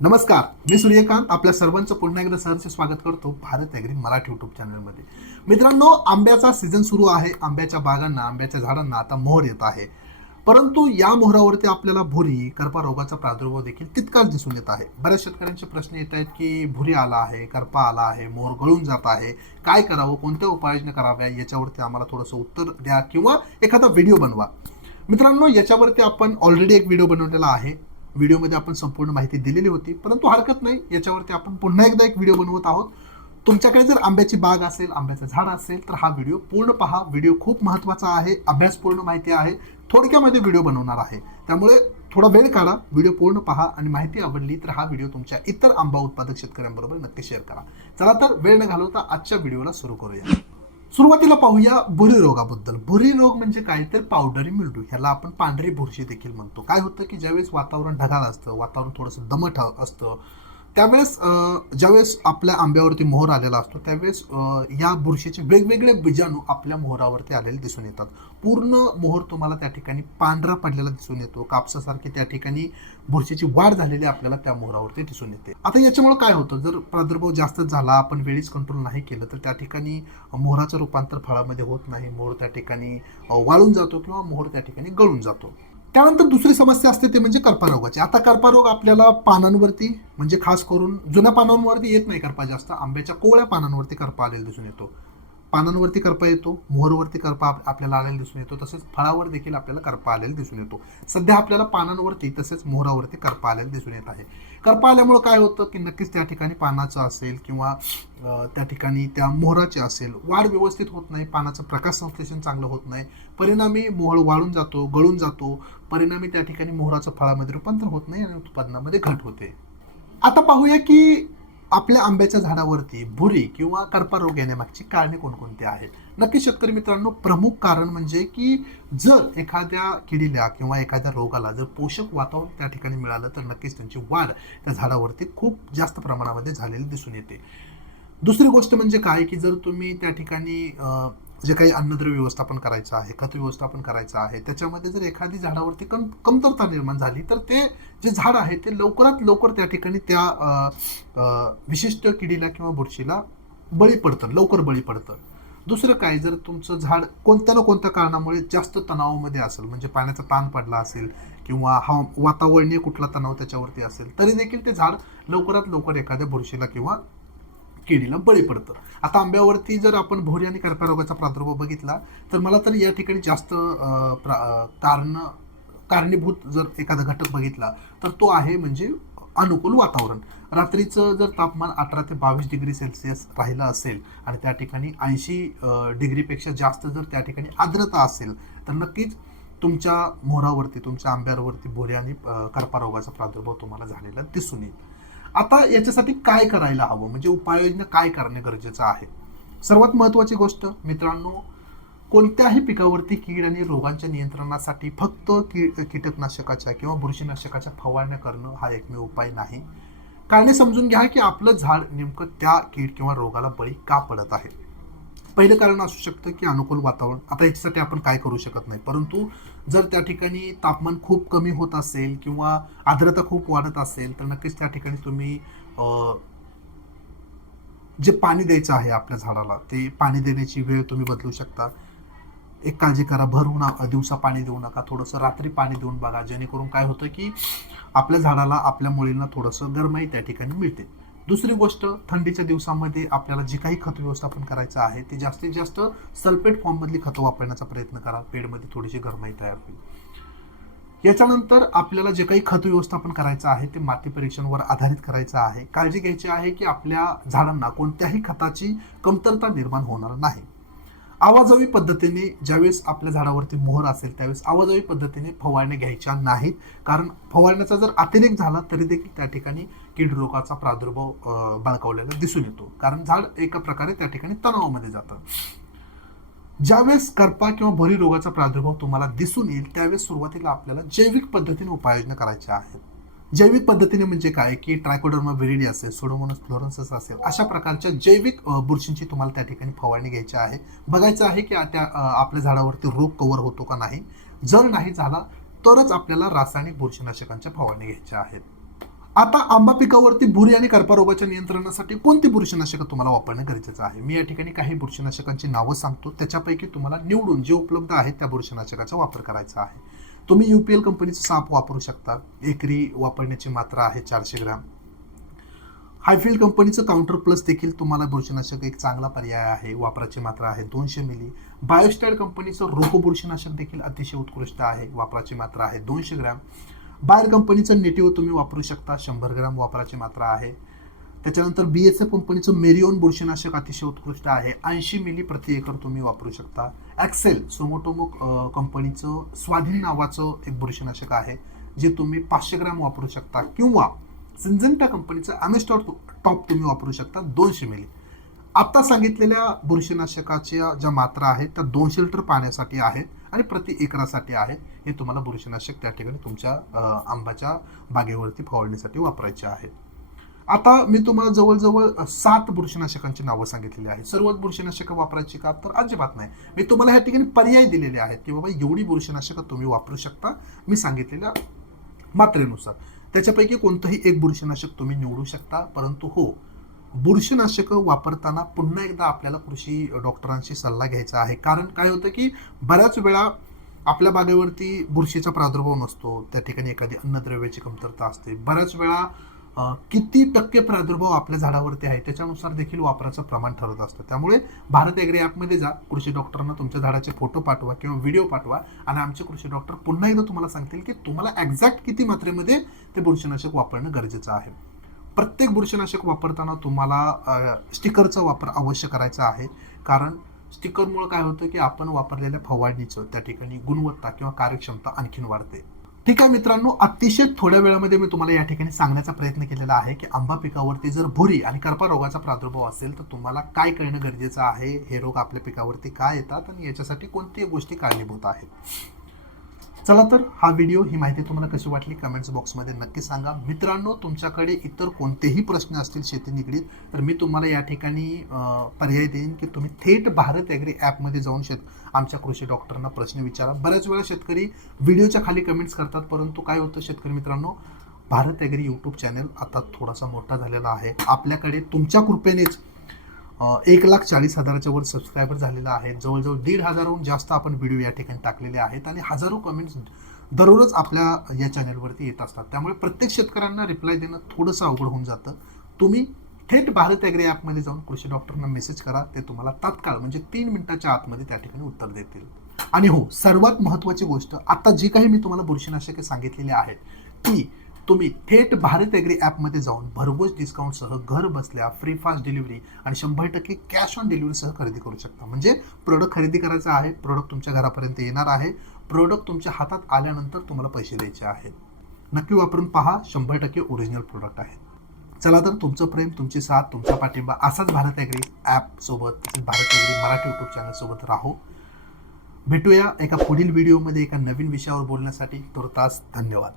नमस्कार मी सूर्यकांत. आपल्या सर्वांचं पुन्हा एकदा सहर्ष स्वागत करतो भारत ॲग्री मराठी युट्यूब चॅनलमध्ये मित्रांनो आंब्याचा सीझन सुरू आहे. आंब्याच्या बागांना आंब्याच्या झाडांना आता मोहर येत आहे. परंतु या मोहरावरती आपल्याला भुरी करपा रोगाचा प्रादुर्भाव देखील तितकाच दिसून येत आहे. बऱ्याच शेतकऱ्यांचे प्रश्न येत आहेत की भुरी आला आहे करपा आला आहे मोहर गळून जात आहे. काय करावं कोणत्या उपाययोजना कराव्या याच्यावरती आम्हाला थोडंसं उत्तर द्या किंवा एखादा व्हिडिओ बनवा. मित्रांनो याच्यावरती आपण ऑलरेडी एक व्हिडिओ बनवलेला आहे. व्हिडिओमध्ये आपण संपूर्ण माहिती दिलेली होती परंतु हरकत नाही. याच्यावरती आपण पुन्हा एकदा एक व्हिडिओ बनवत आहोत. तुमच्याकडे जर आंब्याची बाग असेल आंब्याचं झाड असेल तर हा व्हिडिओ पूर्ण पहा. व्हिडिओ खूप महत्त्वाचा आहे अभ्यासपूर्ण माहिती आहे थोडक्यामध्ये व्हिडिओ बनवणार आहे. त्यामुळे थोडा वेळ काढा व्हिडिओ पूर्ण पहा आणि माहिती आवडली तर हा व्हिडिओ तुमच्या इतर आंबा उत्पादक शेतकऱ्यांबरोबर नक्की शेअर करा. चला तर वेळ न घालवता आजच्या व्हिडिओला सुरू करूया. सुरुवातीला पाहूया भुरी रोगाबद्दल. भुरी रोग म्हणजे काय? तर पावडरी मिल्डू. ह्याला आपण पांढरी बुरशी देखील म्हणतो. काय होतं की ज्यावेळेस वातावरण ढगाळ असतं वातावरण थोडंसं दमट असतं त्यावेळेस ज्यावेळेस आपल्या आंब्यावरती मोहर आलेला असतो त्यावेळेस या बुरशीचे वेगवेगळे बीजाणू आपल्या मोहरावरती आलेले दिसून येतात. पूर्ण मोहर तुम्हाला त्या ठिकाणी पांढरा पडलेला दिसून येतो. कापसासारखी त्या ठिकाणी बुरशीची वाढ झालेली आपल्याला त्या मोहरावरती दिसून येते. आता याच्यामुळे काय होतं? जर प्रादुर्भाव जास्त झाला आपण वेळीच कंट्रोल नाही केलं तर त्या ठिकाणी मोहराचं रूपांतर फळामध्ये होत नाही. मोहर त्या ठिकाणी वाळून जातो किंवा मोहर त्या ठिकाणी गळून जातो. त्यानंतर दुसरी समस्या असते ते म्हणजे कर्पारोगाची. आता कर्पारोग आपल्याला पानांवरती म्हणजे खास करून जुन्या पानांवरती येत नाही करपा जास्त. आंब्याच्या कोवळ्या पानांवरती करपा आलेला दिसून येतो. पानांवरती करपा येतो मोहरवरती करपा आप- आपल्याला आलेला दिसून येतो तसेच फळावर देखील आपल्याला करपा आलेला दिसून येतो. सध्या आपल्याला पानांवरती तसेच मोहरावरती करपा आलेला दिसून येत आहे. करपा आल्यामुळं काय होतं की नक्कीच त्या ठिकाणी पानाचं असेल किंवा त्या ठिकाणी त्या मोहराचे असेल. वाढ व्यवस्थित होत नाही पानाचं प्रकाश संश्लेषण चांगलं होत नाही. परिणामी मोहळ वाळून जातो गळून जातो. परिणामी त्या ठिकाणी मोहराचं फळामध्ये रूपांतर होत नाही आणि उत्पादनामध्ये घट होते. आता पाहूया की आपल्या आंब्याच्या झाडावरती भुरी किंवा करपा रोग येण्यामागची कारणे कोणकोणती आहेत? नक्की शेतकरी मित्रांनो प्रमुख कारण म्हणजे की जर एखाद्या किडीला किंवा एखाद्या रोगाला जर पोषक वातावरण त्या ठिकाणी मिळालं तर नक्कीच त्यांची वाढ त्या झाडावरती खूप जास्त प्रमाणामध्ये झालेली दिसून येते. दुसरी गोष्ट म्हणजे काय? की जर तुम्ही त्या ठिकाणी जे काही अन्नद्रव्य व्यवस्थापन करायचं आहे खत व्यवस्थापन करायचं आहे त्याच्यामध्ये जर एखादी झाडावरती कम कमतरता निर्माण झाली तर ते जे झाड आहे ते लवकरात लवकर त्या ठिकाणी त्या विशिष्ट किडीला किंवा बुरशीला बळी पडतं लवकर बळी पडतं. दुसरं काय जर तुमचं झाड कोणत्या ना कोणत्या कारणामुळे जास्त तणावामध्ये असेल म्हणजे पाण्याचा ताण पडला असेल किंवा हा वातावरणीय कुठला तणाव त्याच्यावरती असेल तरी देखील ते झाड लवकरात लवकर एखाद्या बुरशीला किंवा किडीला बळी पडतं. आता आंब्यावरती जर आपण भोरी आणि कर्करोगाचा प्रादुर्भाव बघितला तर मला तर या ठिकाणी जास्त प्रा- कारण कारणीभूत जर एखादा घटक बघितला तर तो आहे म्हणजे अनुकूल वातावरण. रात्रीचं जर तापमान अठरा ते बावीस डिग्री सेल्सिअस राहिलं असेल आणि त्या ठिकाणी ऐंशी डिग्रीपेक्षा जास्त जर त्या ठिकाणी आर्द्रता असेल तर नक्कीच तुमच्या मोहरावरती तुमच्या आंब्यावरती भोरी आणि अं, करपा रोगाचा प्रादुर्भाव तुम्हाला झालेला दिसून येईल. आता याच्यासाठी काय करायला हवं? म्हणजे उपाययोजना काय करणे गरजेचं आहे? सर्वात महत्त्वाची गोष्ट मित्रांनो कोणत्याही पिकावरती कीड आणि रोगांच्या नियंत्रणासाठी फक्त कीड कीटकनाशकाच्या किंवा बुरशीनाशकाच्या फवारण्या करणं हा एकमेव उपाय नाही. कारणे समजून घ्या की आपलं झाड नेमकं त्या कीड किंवा रोगाला बळी का पडत आहे? पहिलं कारण असू शकतं की अनुकूल वातावरण. आता याच्यासाठी आपण काय करू शकत नाही. परंतु जर त्या ठिकाणी तापमान खूप कमी होत असेल किंवा आर्द्रता खूप वाढत असेल तर नक्कीच त्या ठिकाणी तुम्ही जे पाणी द्यायचं आहे आपल्या झाडाला ते पाणी देण्याची वेळ तुम्ही बदलू शकता. एक काळजी करा भर उन्हा दिवसा पाणी देऊ नका थोडंसं रात्री पाणी देऊन बघा. जेणेकरून काय होतं की आपल्या झाडाला आपल्या मुलींना थोडंसं गरमाई त्या ठिकाणी मिळते. दुसरी गोष्ट थंडीच्या दिवसामध्ये आपल्याला जे काही खत व्यवस्थापन करायचं आहे ते जास्तीत जास्त सल्फेट फॉर्ममधली खतं वापरण्याचा प्रयत्न करा. पेडमध्ये थोडीशी गरमाई तयार होईल. याच्यानंतर आपल्याला जे काही खत व्यवस्थापन करायचं आहे ते माती परीक्षणवर आधारित करायचं आहे. काळजी घ्यायची आहे की आपल्या झाडांना कोणत्याही खताची कमतरता निर्माण होणार नाही. आवाजवी पद्धतीने ज्यावेळेस आपल्या झाडावरती मोहर असेल त्यावेळेस आवाजवी पद्धतीने फवारण्या घ्यायच्या नाहीत. कारण फवारण्याचा जर अतिरेक झाला तरी देखील त्या ठिकाणी कीड रोगाचा प्रादुर्भाव बळकावलेला दिसून येतो. कारण झाड एका प्रकारे त्या ठिकाणी तणावामध्ये जातं. ज्यावेळेस करपा किंवा भरी रोगाचा प्रादुर्भाव तुम्हाला दिसून येईल त्यावेळेस सुरुवातीला आपल्याला जैविक पद्धतीने उपाययोजना करायच्या आहेत. जैविक पद्धतीने म्हणजे काय? की ट्रायकोडर्मा व्हेरिडी असेल सोडोमोनस फ्लोरन्सस असेल अशा प्रकारच्या जैविक बुरशींची तुम्हाला त्या ठिकाणी फवारणी घ्यायची आहे. बघायचं आहे की त्या आपल्या झाडावरती रोग कव्हर होतो का नाही? जर नाही झाला तरच आपल्याला रासायनिक बुरशीनाशकांच्या फवारणी घ्यायच्या आहेत. आता आंबा पिकावरती भुरी आणि करपरोगाच्या नियंत्रणासाठी कोणती बुरशीनाशकं तुम्हाला वापरणं गरजेचं आहे? मी या ठिकाणी काही बुरशीनाशकांची नावं सांगतो. त्याच्यापैकी तुम्हाला निवडून जे उपलब्ध आहेत त्या बुरशीनाशकाचा वापर करायचा आहे. तुम्ही यू पी एल कंपनीचं साप वापरू शकता. एकरी वापरण्याची मात्रा आहे चारशे ग्राम. हायफिल्ड कंपनीचं काउंटर प्लस देखील तुम्हाला बुरशीनाशक एक चांगला पर्याय आहे. वापराची मात्रा आहे दोनशे मिली बायोस्टाईल कंपनीचं रोको बुरशीनाशक देखील अतिशय उत्कृष्ट आहे. वापराची मात्रा आहे दोनशे ग्रॅम. बायर कंपनीचं नेटिव्ह तुम्ही वापरू शकता. शंभर ग्रॅम वापराची मात्रा आहे. त्याच्यानंतर बी एस एफ कंपनीचं मेरिओन बुरशीनाशक अतिशय उत्कृष्ट आहे. ऐंशी मिली प्रति एकर तुम्ही वापरू शकता. ॲक्सेल सोमोटोमो कंपनीचं स्वाधीन नावाचं एक बुरशीनाशक आहे जे तुम्ही पाचशे ग्रॅम वापरू शकता. किंवा सिंझंटा कंपनीचं ॲमेस्टॉर टॉप तुम्ही वापरू शकता दोनशे मिली. आत्ता सांगितलेल्या बुरशीनाशकाच्या ज्या मात्रा आहेत त्या दोनशे लिटर पाण्यासाठी आहेत आणि प्रति एकरासाठी आहे. हे तुम्हाला बुरशीनाशक त्या ठिकाणी तुमच्या आंब्याच्या बागेवरती फवारणीसाठी वापरायचे आहेत आता मी तुम्हाला जवळजवळ सात बुरशीनाशकांची नावं सांगितलेली आहेत. सर्वच बुरशीनाशकं वापरायची का? तर अजिबात नाही. मी तुम्हाला ह्या ठिकाणी पर्याय दिलेले आहेत की बाबा एवढी बुरशीनाशकं तुम्ही वापरू शकता. मी सांगितलेल्या मात्रेनुसार. त्याच्यापैकी कोणतंही एक बुरशीनाशक तुम्ही निवडू शकता. परंतु हो बुरशीनाशकं वापरताना पुन्हा एकदा आपल्याला कृषी डॉक्टरांशी सल्ला घ्यायचा आहे. कारण काय होतं की बऱ्याच वेळा आपल्या बागेवरती बुरशीचा प्रादुर्भाव नसतो. त्या ठिकाणी एखादी अन्नद्रव्याची कमतरता असते. बऱ्याच वेळा किती टक्के प्रादुर्भाव आपल्या झाडावरती आहे त्याच्यानुसार देखील वापराचं प्रमाण ठरत असतं. त्यामुळे भारत एग्री ॲपमध्ये जा कृषी डॉक्टरांना तुमच्या झाडाचे फोटो पाठवा किंवा व्हिडिओ पाठवा आणि आमचे कृषी डॉक्टर पुन्हा एकदा तुम्हाला सांगतील की तुम्हाला एक्झॅक्ट किती मात्रेमध्ये ते बुरशीनाशक वापरणं गरजेचं आहे. प्रत्येक बुरशीनाशक वापरताना तुम्हाला स्टिकरचा वापर अवश्य करायचा आहे. कारण स्टिकरमुळे काय होतं की आपण वापरलेल्या फवारणीचं त्या ठिकाणी गुणवत्ता किंवा कार्यक्षमता आणखीन वाढते. ठीक आहे मित्रांनो अतिशय थोड्या वेळामध्ये मी तुम्हाला या ठिकाणी सांगण्याचा प्रयत्न केलेला आहे की आंबा पिकावरती जर भुरी आणि करपा रोगाचा प्रादुर्भाव असेल तर तुम्हाला काय करणं गरजेचं आहे? हे रोग आपल्या पिकावरती काय येतात? आणि याच्यासाठी कोणत्या गोष्टी कारणीभूत आहेत? चला तर हा व्हिडिओ ही माहिती तुम्हाला कशी वाटली कमेंट्स बॉक्समध्ये नक्की सांगा. मित्रांनो तुमच्याकडे इतर कोणतेही प्रश्न असतील शेती निगडीत तर मी तुम्हाला या ठिकाणी पर्याय देईन की तुम्ही थेट भारत ॲग्री ॲपमध्ये जाऊन शेत आमच्या कृषी डॉक्टरांना प्रश्न विचारा. बऱ्याच वेळा शेतकरी व्हिडिओच्या खाली कमेंट्स करतात परंतु काय होतं शेतकरी मित्रांनो भारत ॲग्री यूट्यूब चॅनल आता थोडासा मोठा झालेला आहे. आपल्याकडे तुमच्या कृपेनेच एक लाख चाळीस हजाराच्या वर सबस्क्रायबर झालेला आहे. जवळजवळ दीड हजाराहून जास्त आपण व्हिडिओ या ठिकाणी टाकलेले आहेत आणि हजारो कमेंट्स दररोज आपल्या या चॅनलवरती येत असतात. त्यामुळे प्रत्येक शेतकऱ्यांना रिप्लाय देणं थोडंसं अवघड होऊन जातं. तुम्ही थेट भारत ॲग्री ॲपमध्ये जाऊन कृषी डॉक्टरना मेसेज करा. ते तुम्हाला तात्काळ म्हणजे तीन मिनिटाच्या आतमध्ये त्या ठिकाणी उत्तर देतील. आणि हो सर्वात महत्त्वाची गोष्ट आता जी काही मी तुम्हाला बुरशीनाशके सांगितलेली आहेत ती तुम्ही थेट भारत ॲग्री ॲपमध्ये जाऊन भरघोस डिस्काउंटसह घर बसल्या फ्री फास्ट डिलिव्हरी आणि शंभर टक्के कॅश ऑन डिलिव्हरीसह खरेदी करू शकता. म्हणजे प्रोडक्ट खरेदी करायचं आहे प्रोडक्ट तुमच्या घरापर्यंत येणार आहे प्रोडक्ट तुमच्या हातात आल्यानंतर तुम्हाला पैसे द्यायचे आहेत. नक्की वापरून पहा शंभर टक्के ओरिजिनल प्रोडक्ट आहे. चला तर तुमचं प्रेम तुमची साथ तुमचा पाठिंबा असाच भारत ॲग्री ॲपसोबत तसेच भारत ॲग्री मराठी यूट्यूब चॅनलसोबत राहो. भेटूया एका पुढील व्हिडिओमध्ये एका नवीन विषयावर बोलण्यासाठी. तुर्तास धन्यवाद.